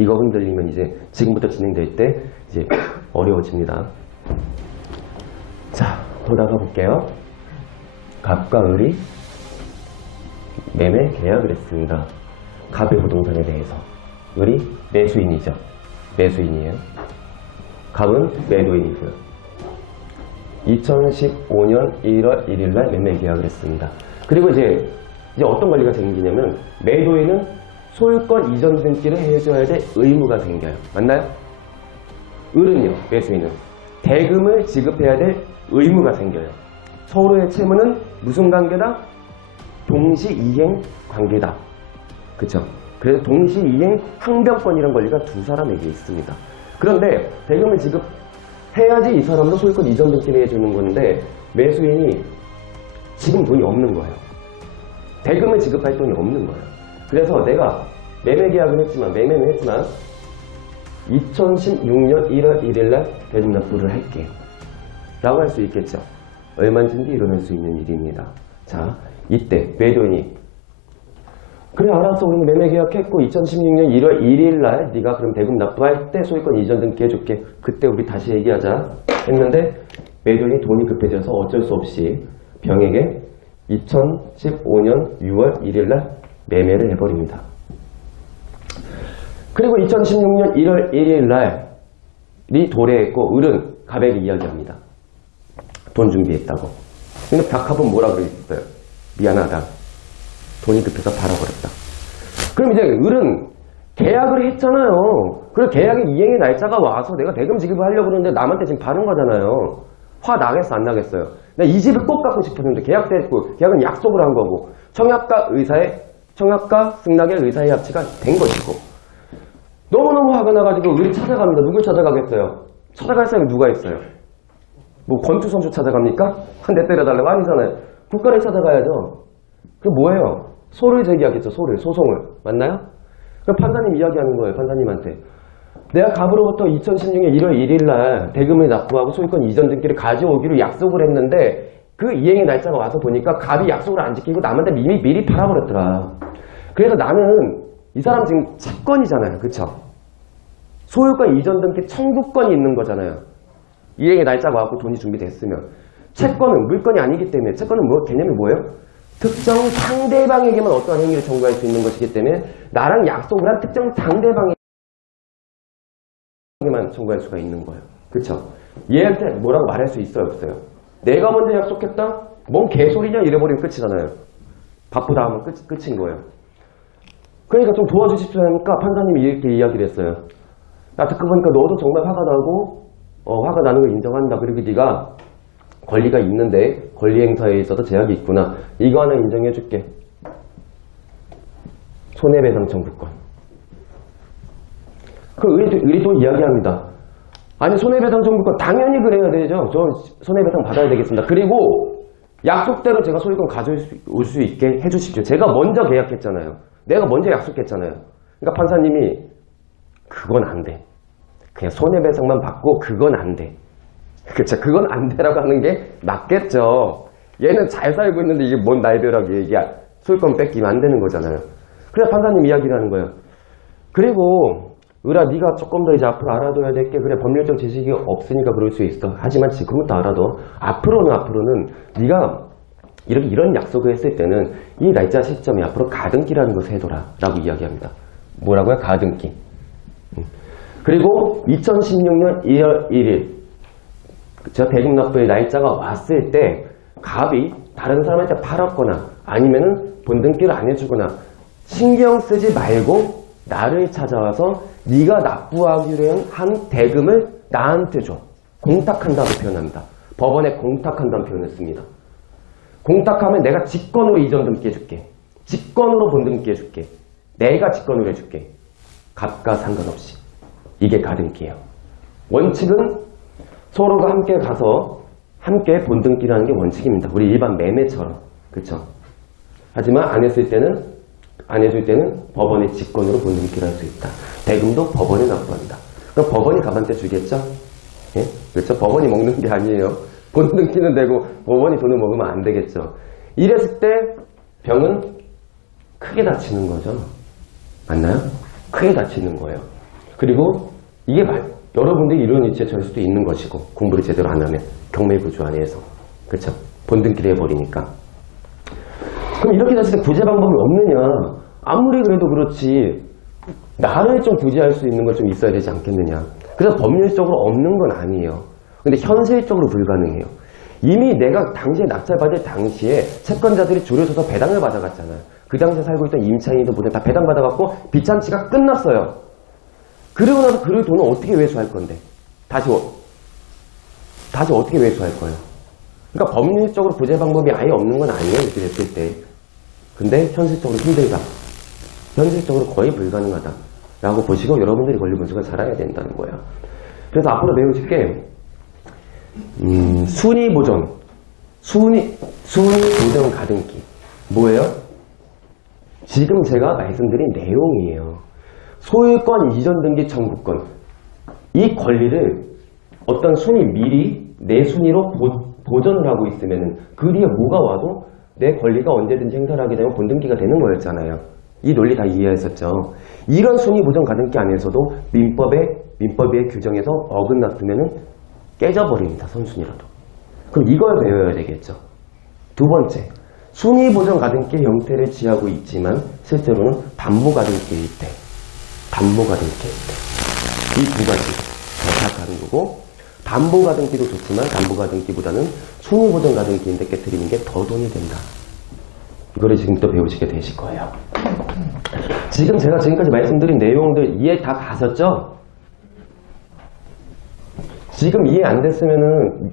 이거 흔들리면 이제 지금부터 진행될 때 이제 어려워집니다. 자, 돌아가 볼게요. 갑과 을이 매매 계약을 했습니다. 갑의 부동산에 대해서. 을이 매수인이죠. 매수인이에요. 갑은 매도인이고요. 2015년 1월 1일 날 매매 계약을 했습니다. 그리고 이제 어떤 권리가 생기냐면 매도인은 소유권 이전 등기를 해줘야 될 의무가 생겨요. 맞나요? 을은요, 매수인은 대금을 지급해야 될 의무가 생겨요. 서로의 채무는 무슨 관계다? 동시이행 관계다. 그쵸? 그래서 동시이행 항변권이라는 권리가 두 사람에게 있습니다. 그런데 대금을 지급해야지 이 사람도 소유권 이전 등기를 해주는 건데 매수인이 지금 돈이 없는 거예요. 대금을 지급할 돈이 없는 거예요. 그래서 내가 매매 계약은 했지만, 매매는 했지만 2016년 1월 1일 날 대금 납부를 할게요 라고 할 수 있겠죠. 얼마든지 일어날 수 있는 일입니다. 자, 이때 매도인이 그래 알았어, 우리 매매 계약했고 2016년 1월 1일 날 네가 그럼 대금 납부할 때 소유권 이전 등기 해줄게. 그때 우리 다시 얘기하자 했는데 매도인이 돈이 급해져서 어쩔 수 없이 병에게 2015년 6월 1일 날 매매를 해버립니다. 그리고 2016년 1월 1일 날이 도래했고 을은 갑에게 이야기합니다. 돈 준비했다고. 근데 갑은 뭐라 그랬어요? 미안하다. 돈이 급해서 팔아버렸다. 그럼 이제 을은 계약을 했잖아요. 그리고 계약의 이행의 날짜가 와서 내가 대금 지급을 하려고 그러는데 남한테 지금 바른 거잖아요. 화 나겠어 안 나겠어요? 내가 이 집을 꼭 갖고 싶었는데 계약도 했고 계약은 약속을 한 거고 청약과 승낙의 의사의 합치가 된 것이고 너무너무 화가 나가지고 을이 찾아갑니다. 누굴 찾아가겠어요? 찾아갈 사람이 누가 있어요? 뭐 권투 선수 찾아갑니까? 한 대 때려달라고 아니잖아요. 국가를 찾아가야죠. 그게 뭐예요? 소를 제기하겠죠. 소송을. 맞나요? 그럼 판사님 이야기하는 거예요. 판사님한테. 내가 갑으로부터 2016년 1월 1일 날 대금을 납부하고 소유권 이전 등기를 가져오기로 약속을 했는데 그 이행의 날짜가 와서 보니까 갑이 약속을 안 지키고 남한테 미리 팔아버렸더라. 그래서 나는 이 사람 지금 채권이잖아요. 그쵸? 소유권 이전 등기 청구권이 있는 거잖아요. 이행의 날짜가 와서 돈이 준비됐으면. 채권은 물건이 아니기 때문에 채권은 개념이 뭐예요? 특정 상대방에게만 어떠한 행위를 청구할 수 있는 것이기 때문에 나랑 약속을 한 특정 상대방에게만 청구할 수가 있는 거예요. 그쵸? 얘한테 뭐라고 말할 수 있어요? 없어요? 내가 먼저 약속했다? 뭔 개소리냐? 이래버리면 끝이잖아요. 바쁘다 하면 끝인 거예요. 그러니까 좀 도와주십시오 하니까 판사님이 이렇게 이야기를 했어요. 나 듣고 보니까 너도 정말 화가 나고 화가 나는 걸 인정한다. 그리고 네가 권리가 있는데 권리 행사에 있어서 제약이 있구나. 이거 하나 인정해 줄게. 손해배상 청구권. 그 을이 또 이야기합니다. 아니 손해배상 청구권 당연히 그래야 되죠. 저 손해배상 받아야 되겠습니다. 그리고 약속대로 제가 소유권 가져올 수 있게 해주십시오. 제가 먼저 계약했잖아요. 내가 먼저 약속했잖아요. 그러니까 판사님이 그건 안 돼. 그냥 손해배상만 받고 그건 안 돼. 그쵸? 그건 안 되라고 하는 게 맞겠죠. 얘는 잘 살고 있는데 이게 뭔 날벼락 얘기야. 소유권 뺏기면 안 되는 거잖아요. 그래서 판사님 이야기를 하는 거예요. 그리고 을아 네가 조금 더 이제 앞으로 알아둬야 될 게 그래 법률적 지식이 없으니까 그럴 수 있어. 하지만 지금부터 알아둬. 앞으로는 네가 이런 약속을 했을 때는 이 날짜 시점이 앞으로 가등기라는 것을 해둬라 라고 이야기합니다. 뭐라고요? 가등기. 그리고 2016년 1월 1일 저 대금 납부의 날짜가 왔을 때 갑이 다른 사람한테 팔았거나 아니면은 본등기를 안 해주거나 신경 쓰지 말고 나를 찾아와서 네가 납부하기로 한 대금을 나한테 줘. 공탁한다고 표현합니다. 법원에 공탁한다는 표현을 씁니다. 공탁하면 내가 직권으로 이전 등기 해줄게. 직권으로 본등기 해줄게. 내가 직권으로 해줄게. 갑과 상관없이. 이게 가등기예요. 원칙은 서로가 함께 가서 함께 본등기를 하는 게 원칙입니다. 우리 일반 매매처럼. 그쵸? 하지만 안 해줄 때는 법원의 직권으로 본등기를 할 수 있다. 대금도 법원에 납부한다. 그럼 법원이 갑한테 주겠죠? 예? 그렇죠? 법원이 먹는 게 아니에요. 본등기는 되고 법원이 돈을 먹으면 안 되겠죠. 이랬을 때 병은 크게 다치는 거죠. 맞나요? 크게 다치는 거예요. 그리고 이게 여러분들이 이런 위치에 처할 수도 있는 것이고 공부를 제대로 안 하면 경매구조 안에서 그렇죠? 본등기를 해버리니까. 그럼 이렇게 됐을 때 구제 방법이 없느냐? 아무리 그래도 그렇지 나를 좀 구제할 수 있는 것 좀 있어야 되지 않겠느냐? 그래서 법률적으로 없는 건 아니에요. 근데 현실적으로 불가능해요. 이미 내가 당시에 낙찰받을 당시에 채권자들이 줄을 서서 배당을 받아갔잖아요. 그 당시에 살고 있던 임차인이든 뭐든 다 배당받아갖고 빚잔치가 끝났어요. 그리고 나서 그 돈을 어떻게 회수할 건데? 다시 어떻게 회수할 거예요? 그러니까 법률적으로 구제 방법이 아예 없는 건 아니에요. 이렇게 됐을 때. 근데 현실적으로 힘들다. 현실적으로 거의 불가능하다. 라고 보시고 여러분들이 권리 분석을 잘해야 된다는 거예요. 그래서 앞으로 배우실 게 순위 보전 가등기 뭐예요? 지금 제가 말씀드린 내용이에요. 소유권 이전 등기 청구권 이 권리를 어떤 순위 미리 내 순위로 보전을 하고 있으면 그 뒤에 뭐가 와도 내 권리가 언제든지 행사를 하게 되면 본등기가 되는 거였잖아요. 이 논리 다 이해했었죠. 이런 순위 보전 가등기 안에서도 민법의 규정에서 어긋났으면 깨져버립니다. 선순위라도. 그럼 이걸 배워야 되겠죠. 두 번째, 순위 보전 가등기의 형태를 취하고 있지만 실제로는 담보 가등기일 때 이 두 가지 생각하는 거고 담보 가등기도 좋지만 담보 가등기보다는 순위 보전 가등기인데 깨뜨리는 게 더 돈이 된다. 이거를 지금부터 배우시게 되실 거예요. 지금 제가 지금까지 말씀드린 내용들 이해 다 가셨죠? 지금 이해 안 됐으면은